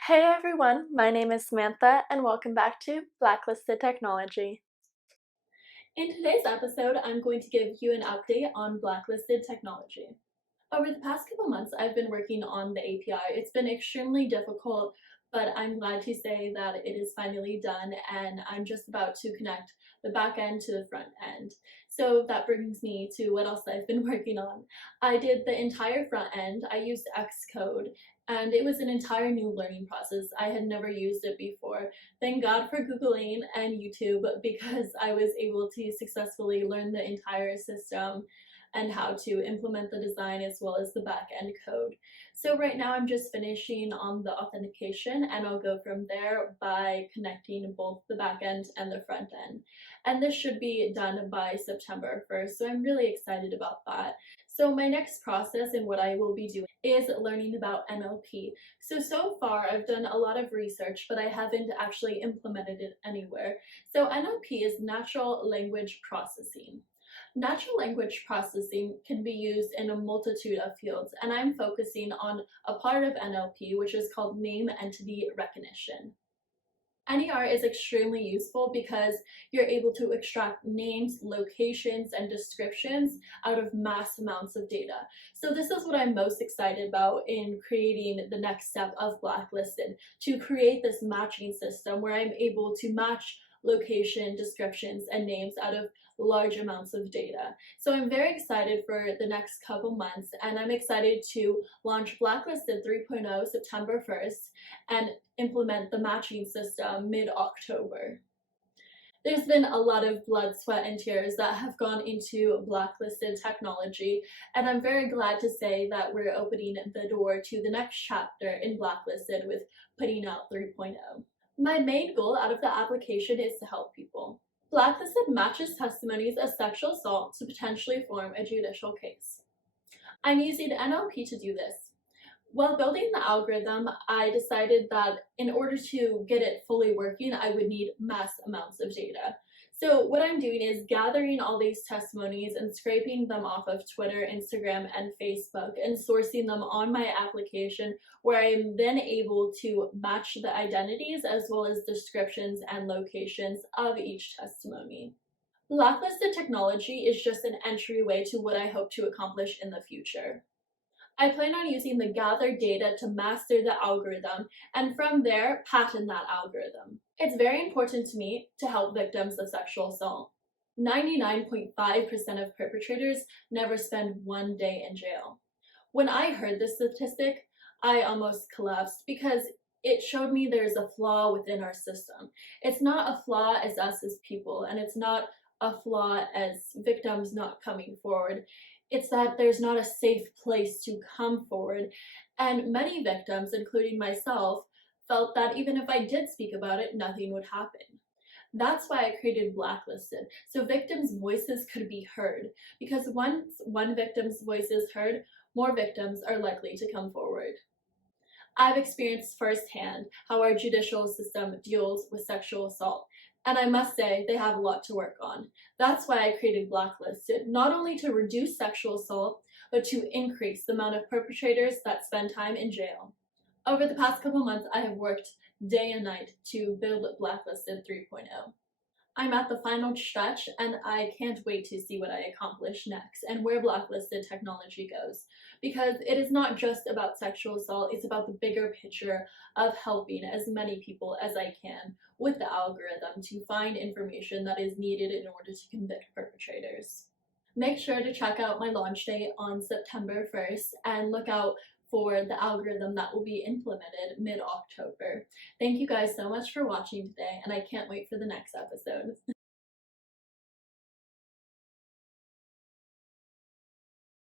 Hey everyone, my name is Samantha and welcome back to Blacklisted Technology. In today's episode, I'm going to give you an update on Blacklisted Technology. Over the past couple months, I've been working on the API. It's been extremely difficult, but I'm glad to say that it is finally done and I'm just about to connect the back end to the front end. So that brings me to what else I've been working on. I did the entire front end. I used Xcode and it was an entire new learning process. I had never used it before. Thank God for Googling and YouTube because I was able to successfully learn the entire system and how to implement the design as well as the back end code. So right now I'm just finishing on the authentication and I'll go from there by connecting both the back end and the front end. And this should be done by September 1st, so I'm really excited about that. So my next process and what I will be doing is learning about NLP. So far I've done a lot of research, but I haven't actually implemented it anywhere. So NLP is natural language processing. Natural language processing can be used in a multitude of fields, and I'm focusing on a part of NLP which is called name entity recognition. NER is extremely useful because you're able to extract names, locations, and descriptions out of mass amounts of data. So this is what I'm most excited about in creating the next step of Blacklisted, to create this matching system where I'm able to match location, descriptions, and names out of large amounts of data. So I'm very excited for the next couple months, and I'm excited to launch Blacklisted 3.0 September 1st and implement the matching system mid-October. There's been a lot of blood, sweat, and tears that have gone into Blacklisted Technology, and I'm very glad to say that we're opening the door to the next chapter in Blacklisted with putting out 3.0. My main goal out of the application is to help people. Blacklisted matches testimonies of sexual assault to potentially form a judicial case. I'm using NLP to do this. While building the algorithm, I decided that in order to get it fully working, I would need mass amounts of data. So what I'm doing is gathering all these testimonies and scraping them off of Twitter, Instagram, and Facebook and sourcing them on my application, where I'm then able to match the identities as well as descriptions and locations of each testimony. Blacklisted technology is just an entryway to what I hope to accomplish in the future. I plan on using the gathered data to master the algorithm and from there patent that algorithm. It's very important to me to help victims of sexual assault. 99.5% of perpetrators never spend one day in jail. When I heard this statistic, I almost collapsed because it showed me there's a flaw within our system. It's not a flaw as us as people, and it's not a flaw as victims not coming forward. It's that there's not a safe place to come forward. And many victims, including myself, felt that even if I did speak about it, nothing would happen. That's why I created Blacklisted, so victims' voices could be heard. Because once one victim's voice is heard, more victims are likely to come forward. I've experienced firsthand how our judicial system deals with sexual assault, and I must say they have a lot to work on. That's why I created Blacklisted, not only to reduce sexual assault, but to increase the amount of perpetrators that spend time in jail. Over the past couple months, I have worked day and night to build Blacklisted 3.0. I'm at the final stretch and I can't wait to see what I accomplish next and where Blacklisted technology goes. Because it is not just about sexual assault, it's about the bigger picture of helping as many people as I can with the algorithm to find information that is needed in order to convict perpetrators. Make sure to check out my launch date on September 1st and look out for the algorithm that will be implemented mid-October. Thank you guys so much for watching today, and I can't wait for the next episode.